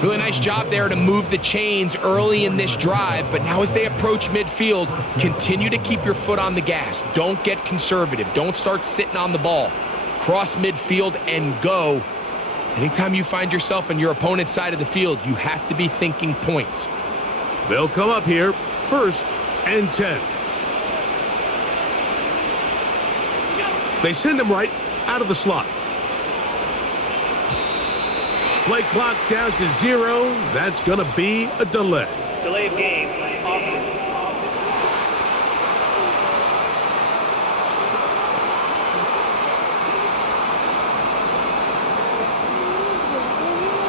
Really nice job there to move the chains early in this drive, but now as they approach midfield, continue to keep your foot on the gas. Don't get conservative. Don't start sitting on the ball. Cross midfield and go. Anytime you find yourself on your opponent's side of the field, you have to be thinking points. They'll come up here, 1st and 10. They send him right out of the slot. Play clock down to 0. That's going to be a delay. Delay of game.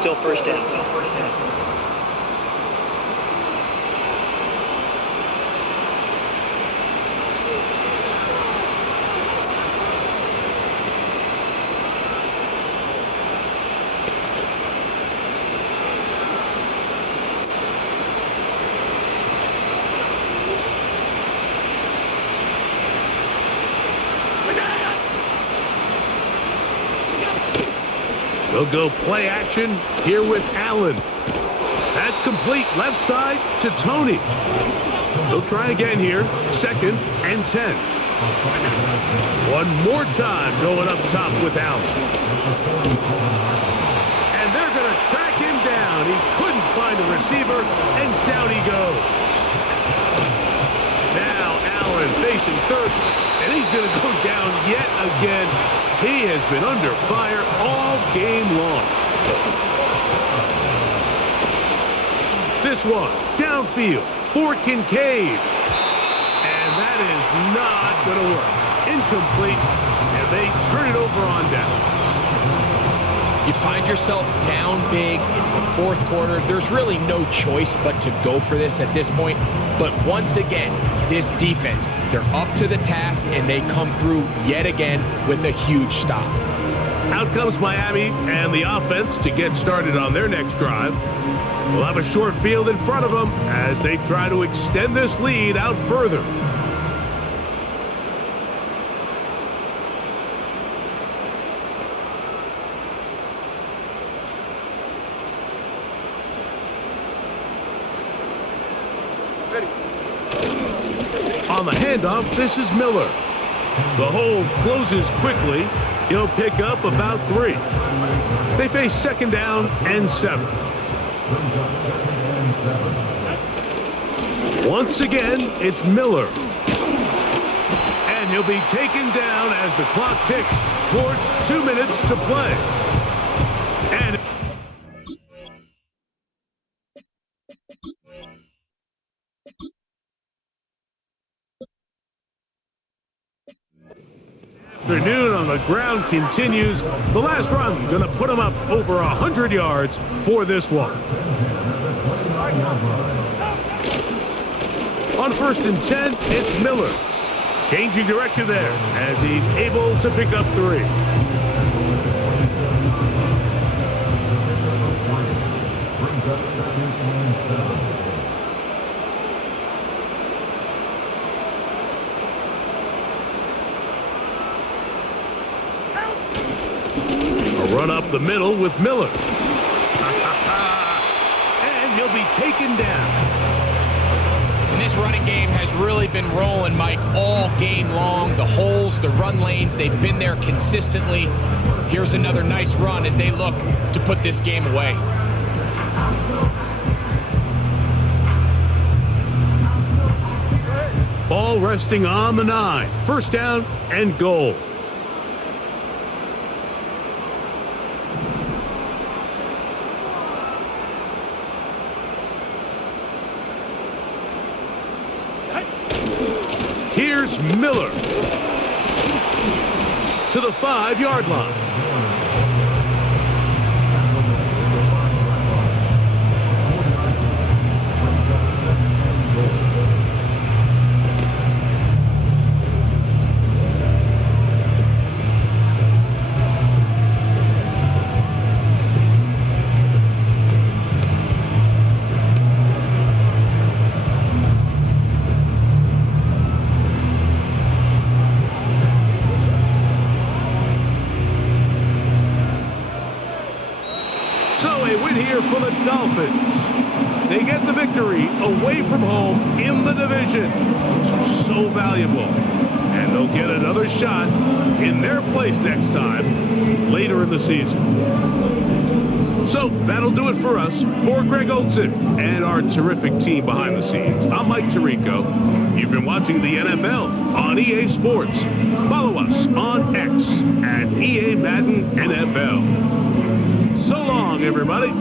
Still first down. They'll go play action here with Allen. That's complete left side to Tony. They'll try again here, 2nd and 10. One more time going up top with Allen. And they're going to track him down. He couldn't find a receiver, and down he goes. Now Allen facing 3rd, and he's going to go down yet again. He has been under fire all game long. This one, downfield for Kincaid. And that is not going to work. Incomplete, and they turn it over on downs. You find yourself down big. It's the fourth quarter. There's really no choice but to go for this at this point. But once again, this defense, they're up to the task, and they come through yet again with a huge stop. Out comes Miami and the offense to get started on their next drive. We'll have a short field in front of them as they try to extend this lead out further. On the handoff, this is Miller. The hole closes quickly. He'll pick up about 3. They face second down and 7. Once again, it's Miller. And he'll be taken down as the clock ticks towards 2 minutes to play. And afternoon on the ground continues. The last run going to put him up over 100 yards for this one. On 1st and 10, it's Miller. Changing direction there as he's able to pick up 3. Brings up 2nd and 7. Run up the middle with Miller. And he'll be taken down. And this running game has really been rolling, Mike, all game long. The holes, the run lanes, they've been there consistently. Here's another nice run as they look to put this game away. Ball resting on the 9. 1st down and goal. Here's Miller to the 5-yard line. Here for the Dolphins. They get the victory away from home in the division. Those are so valuable. And they'll get another shot in their place next time later in the season. So that'll do it for us. For Greg Olson and our terrific team behind the scenes, I'm Mike Tirico. You've been watching the NFL on EA Sports. Follow us on X at EA Madden NFL. So long, everybody.